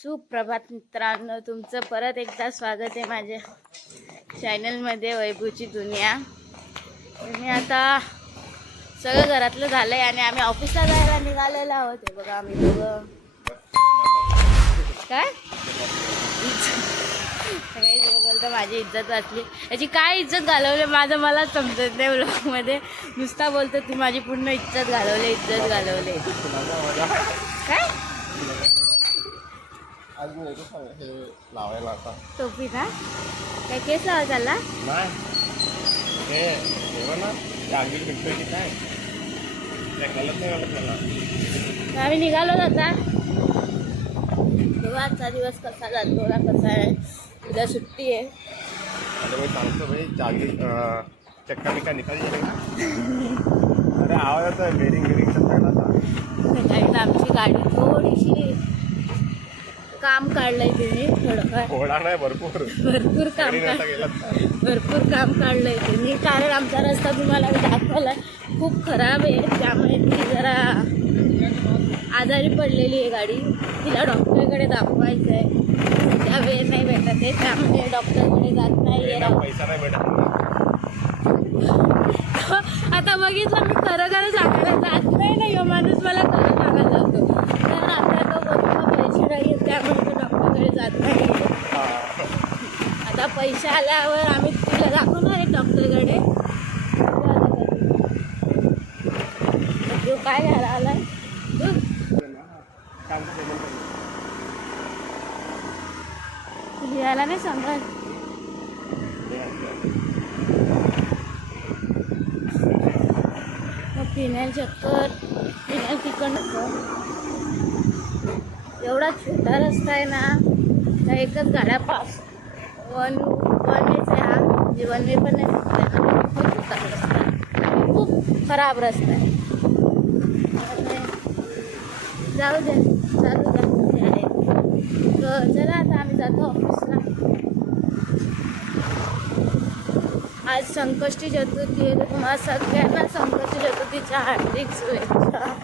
सुप्रभात मित्रांनो, तुमचं परत एकदा स्वागत आहे माझ्या चॅनलमध्ये वैभवची दुनिया। मी आता सगळं घरातलं झालं आहे आणि आम्ही ऑफिसला जायला निघालेलो आहोत। हे बघा आम्ही दोघं काय सगळे बोलतो माझी इज्जत वाचली। याची काय इज्जत घालवली माझं मला समजत नाही। ब्लॉगमध्ये नुसता बोलतो ती माझी पूर्ण इज्जत घालवली काय आज मी येतो सांग हे लावायला आता टोपी का काय केस लावा चालला नाही हे तेव्हा ना जागीर भेटतोय की काय गलत नाही वाटत मला। आम्ही निघालो आता बघा आजचा दिवस कसा जातो ना कसा आहे। उद्या सुट्टी आहे। अरे मी सांगतो भाई जागीर चक्का बिक्का निकाल अरे आवाज येतोय बेरिंगचा पहिला आमची गाडी थोडीशी काम काढलंय तुम्ही थोडंफार घोडा नाही भरपूर काम काढलंय तुम्ही। कारण आमचा रस्ता तुम्हाला दाखवला खूप खराब आहे, त्यामुळे ती जरा आजारी पडलेली आहे गाडी। तिला डॉक्टरकडे दाखवायचं आहे, त्या वेळ नाही भेटत आहे, त्यामुळे डॉक्टरकडे जात नाही आहे। पैसा नाही भेटत आता बघितलं मी खरं सांगायला जात नाही ना, माणूस मला खरं सांगायला जातो। कारण आता तो बघतो पैसे नाही त्यामुळे तो डॉक्टरकडे जात नाही। आता पैसे आल्यावर आम्ही तिला दाखवणार आहे डॉक्टरकडे। तू काय घ्यायला आलाय घ्यायला नाही सांगत फिनाईल चक्कर फिनाईल तिकड नको। एवढा छोटा रस्ता आहे ना, त्या एकच गाड्या पास वन वेच आहे हा, म्हणजे वन वे पण नाही खूप छोटा रस्ता आहे, खूप खराब रस्ता आहे। जाऊ दे चालू आहे तर चला आता आम्ही जातो ऑफिसला। आज संकष्टी चतुर्थी आहे, तर तुम्हाला सगळ्यांना संकष्टी चतुर्थीच्या हार्दिक शुभेच्छा।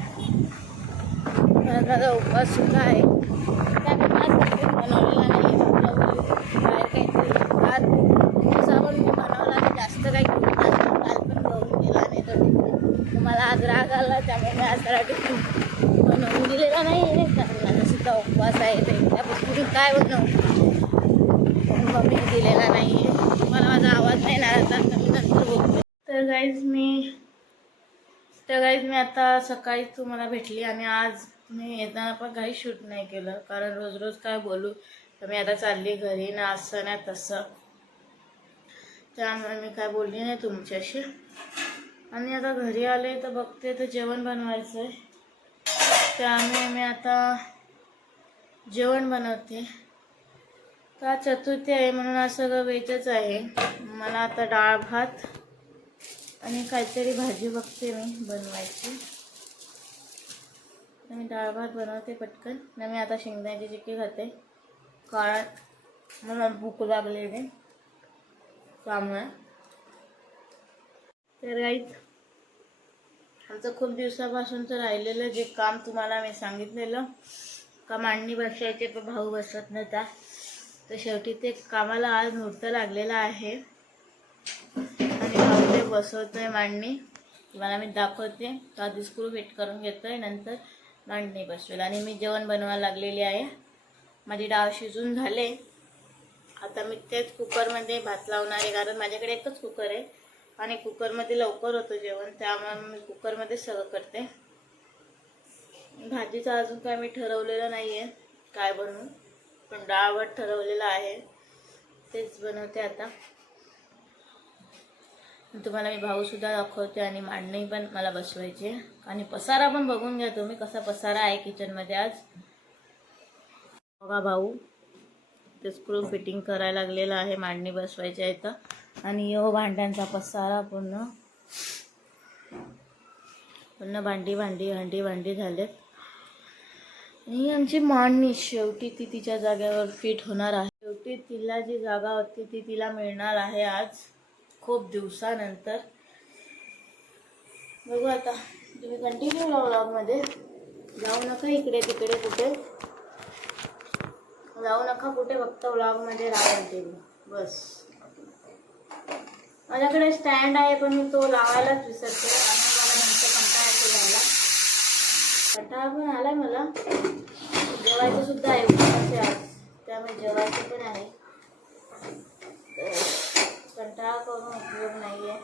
माझा उपवास सुद्धा आहे, त्यामुळे आज काहीतरी बनवलेला नाही बाहेर काहीतरी आज तसा पण मी बनवला तर जास्त काही घेऊन काल पण घेऊन गेला नाही तर तुम्हाला आज राग आला, त्यामुळे मी आज टिफिन बनवून दिलेला नाही आहे। कारण माझा सुद्धा उपवास आहे, तर त्यापासून मी काय बनवू मम्मी दिलेला नाही आहे। मला माझा आवाज नाही येणार आता, मी नंतर बोलते। तर गाईज मी आता सकाळी तुम्हाला भेटली आणि आज मी येताना पण काही शूट नाही केलं, कारण रोज रोज काय बोलू। तर मी आता चालली घरी ना, असं नाही तसं, त्यामुळे मी काय बोलली नाही तुमच्याशी। आणि आता घरी आले तर बघते तर जेवण बनवायचं आहे, त्यामुळे मी आता जेवण बनवते। तर चतुर्थी आहे म्हणून आज सगळं वेजच आहे। मला आता डाळ भात आणि काहीतरी भाजी बघते मी बनवायची, तर मी डाळ भात बनवते पटकन ना। मी आता शेंगदाण्याची चिक्की खाते, कारण मला भूक लागलेली त्यामुळे। तर गाईज आमचं खूप दिवसापासूनचं राहिलेलं जे काम तुम्हाला मी सांगितलेलं का मांडणी बसवायचे पण भाऊ बसत नव्हता, तर शेवटी ते कामाला आज मुहूर्त लागलेला आहे आणि भाऊ ते बसवतोय मांडणी। तुम्हाला मी दाखवते, तो आधी स्क्रू फिट करून घेतोय, नंतर मांडणी बसवेल। आणि मी जेवण बनवायला लागलेली आहे, माझी डाळ शिजून झाले। आता मी तेच कुकरमध्ये भात लावणार आहे, कारण माझ्याकडे एकच कुकर आहे आणि कुकरमध्ये लवकर होतं जेवण, त्यामुळे मी कुकरमध्ये सगळं करते। भाजीचं अजून काय मी ठरवलेलं नाही आहे काय बनवू, पण डाळ भात ठरवलेला आहे, तेच बनवते आता। तुम्हाला मी भाऊसुद्धा दाखवते आणि मांडणी पण मला बसवायची आहे। आणि पसारा पण बघून घ्या तुम्ही कसा पसारा आहे किचनमध्ये आज। बघा भाऊ ते स्क्रू फिटिंग करायला लागलेला आहे, मांडणी बसवायची आहे तर। आणि यो भांड्यांचा पसारा पूर्ण भांडी झालेत। आणि आमची मांडणी शेवटी ती तिच्या जागेवर फिट होणार आहे। शेवटी तिला जी जागा होती ती तिला मिळणार आहे आज खूप दिवसानंतर। बघू आता, तुम्ही कंटिन्यू व्लॉगमध्ये जाऊ नका इकडे तिकडे कुठे। जाऊ नका कुठे, फक्त व्लॉगमध्ये राहा कंटिन्यू बस. माझ्याकडे स्टँड आहे पण मी तो लावायलाच विसरते आणि मला नंतर कंटाळा येतो जायला. कंटाळा पण आलाय मला. जेवायचं सुद्धा आहे उपवास आज, त्यामुळे जेवायचं पण आहे. कंटाळा करून उपयोग नाही आहे.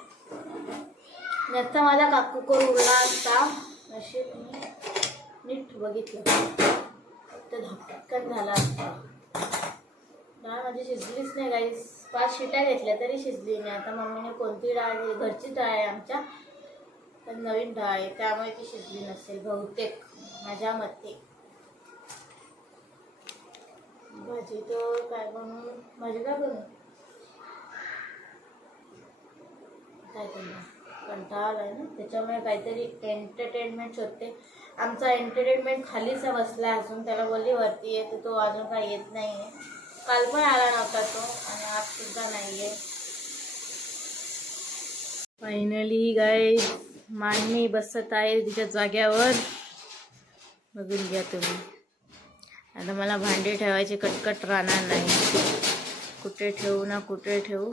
नसता माझा काकूकर उरला असता, नशीब मी नीट बघितलं तर धक्कन झाला असता. डाळ माझी शिजलीच नाही गाईस. 5 शिट्या घेतल्या तरी शिजली नाही. आता मम्मीने कोणती डाळ, घरची डाळ आहे आमच्या, पण नवीन डाळ आहे त्यामुळे ती शिजली नसेल बहुतेक माझ्या मते. भाजी तर काय बनवू, भाजी काय बनवू, काय करणार, कंटाळा आलाय ना, त्याच्यामुळे काहीतरी एंटरटेनमेंट शोधते. आमचा एंटरटेनमेंट खालीच बसला अजून, त्याला बोलली वरती आहे तर तो अजून काही येत नाही आहे. काल पण आला नव्हता तो आणि आज सुद्धा नाही आहे. फायनली गाईस मांडणी बसत आहे तिच्या जाग्यावर, बघून घ्या तुम्ही. आता मला भांडे ठेवायचे कटकट राहणार नाही, कुठे ठेवू ना कुठे ठेवू.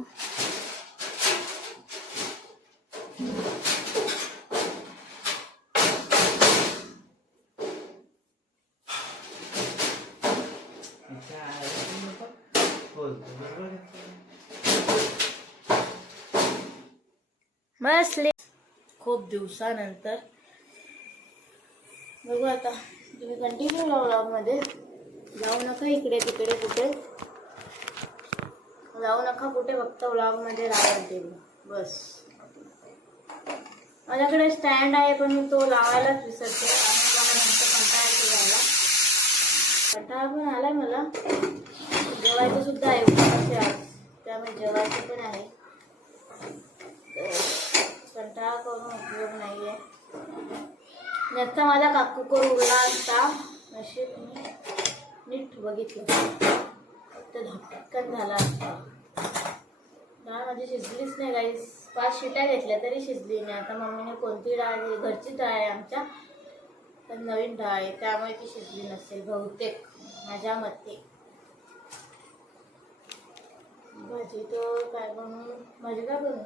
बसले खूप दिवसानंतर. बघू आता, तुम्ही कंटिन्यू व्लॉगमध्ये. जाऊ नका इकडे तिकडे कुठे, जाऊ नका कुठे, फक्त व्लॉगमध्ये राहा कंटिन्यू बस. माझ्याकडे स्टँड आहे पण मी तो लावायलाच विसरते आणि मला नंतर कंटाळा येतो जायला. कंटाळा पण आलाय मला. जेवायचं सुद्धा आहे उपवास आज, त्यामुळे जेवायचं पण आहे. कंटाळा करून उपयोग नाही आहे. नसता माझा काकूकर उरला असता, नशीब मी नीट बघितलं तर धक्कन झाला असता. डाळ माझी शिजलीच नाही गाईस. 5 शिट्या घेतल्या तरी शिजली नाही. आता मम्मीने कोणती डाळ, घरची डाळ आहे आमच्या, पण नवीन डाळ आहे त्यामुळे ती शिजली नसेल बहुतेक माझ्या मते. भाजी तर काय बनवू, भाजी काय बनवू,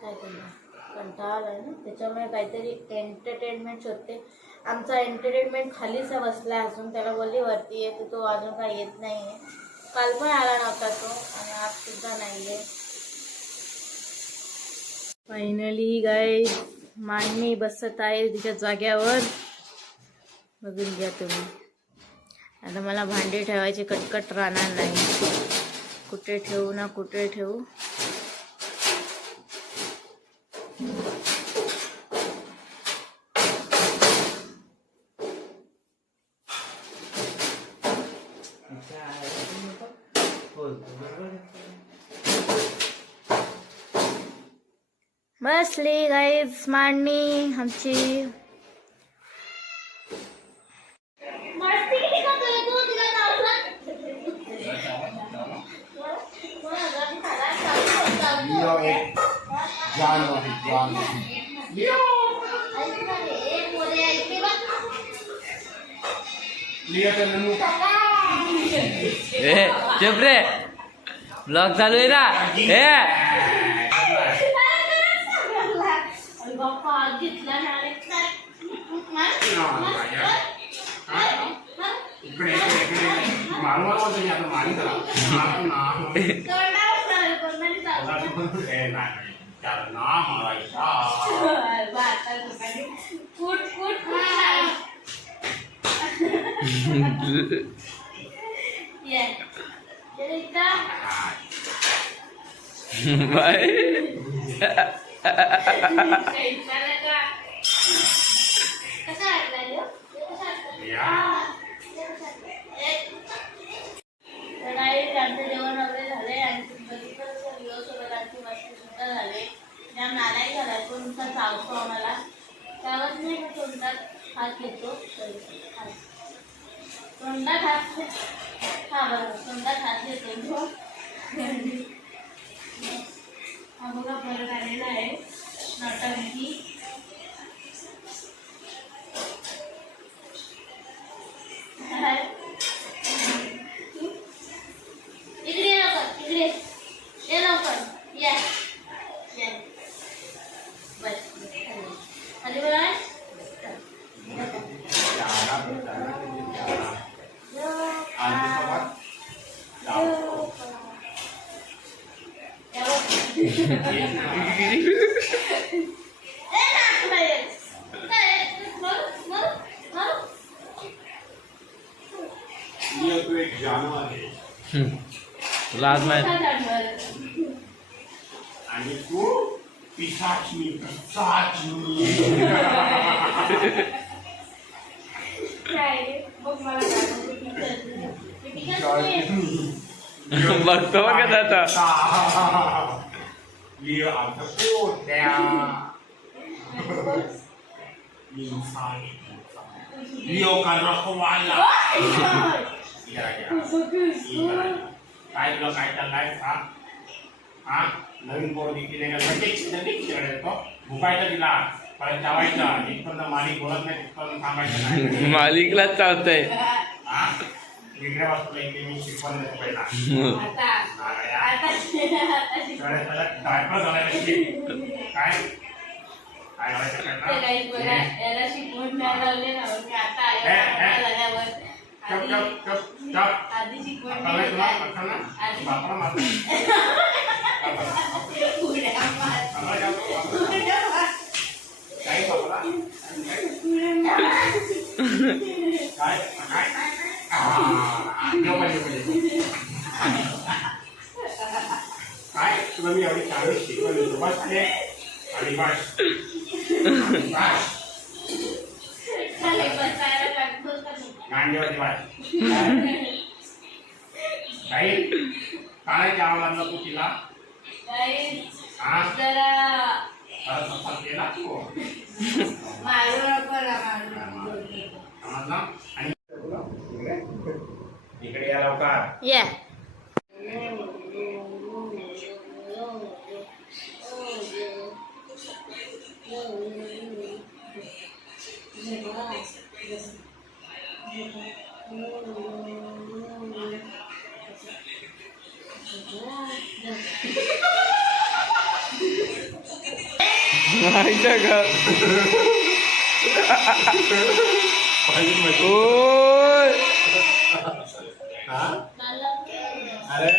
काय करणार, कंटाळा आलाय ना, त्याच्यामुळे काहीतरी एंटरटेनमेंट शोधते. आमचा एंटरटेनमेंट खालीच बसला अजून, त्याला बोलली वरती आहे तर तो अजून काही येत नाही आहे. काल पण आला नव्हता तो आणि आज सुद्धा नाही आहे. फायनली गाईस मांडणी बसत आहे तिच्या जाग्यावर, बघून घ्या तुम्ही. आता मला भांडे ठेवायचे कटकट राहणार नाही, कुठे ठेवू ना कुठे ठेवू. बसली गाईज मांडणी आमची. चुप रे, ब्लॉग चालू आहे ना. आमचं जेवण वगैरे झालंय आणि व्हिडिओसोबत आमची मस्ती सुद्धा झाली. जाम नालायक झालाय तो, नुसता चावतो आम्हाला. त्यावर नाही का तोंडात हात घेतो, तोंडात हात, हा बरोबर तोंडात हात घेतो. हा बघा फरक आलेला आहे नौटंकी. तू एक जानवर आहे तुला आज माहित आणि तू पिशाचनी बघतो बघत आता लिओ आमचं पोट्या लिओ का रखवाला काय तुला काय चाललाय हा नवीन पोर दिली भुकायचं तिला परत चावायचं जिथपर्यंत मालिक बोलत नाही तिथपर्यंत थांबायचं नाही मालिकलाच चावतंय हा वेगळ्या वाजता इथे मी शिकवण देतो पहिला डायपर घालायला काय काय घालायचं शिकवून नाही लावले ना मी आता आधी शिकवण काय तुला मी एवढी चांगली शिकवण देतो बस आणि बस गांडीवरती बस काही काय द्यावं लागलं तू तिला हा परत सफल केला तू समजलं आणि इकडे या लवकर या माहिती का अरे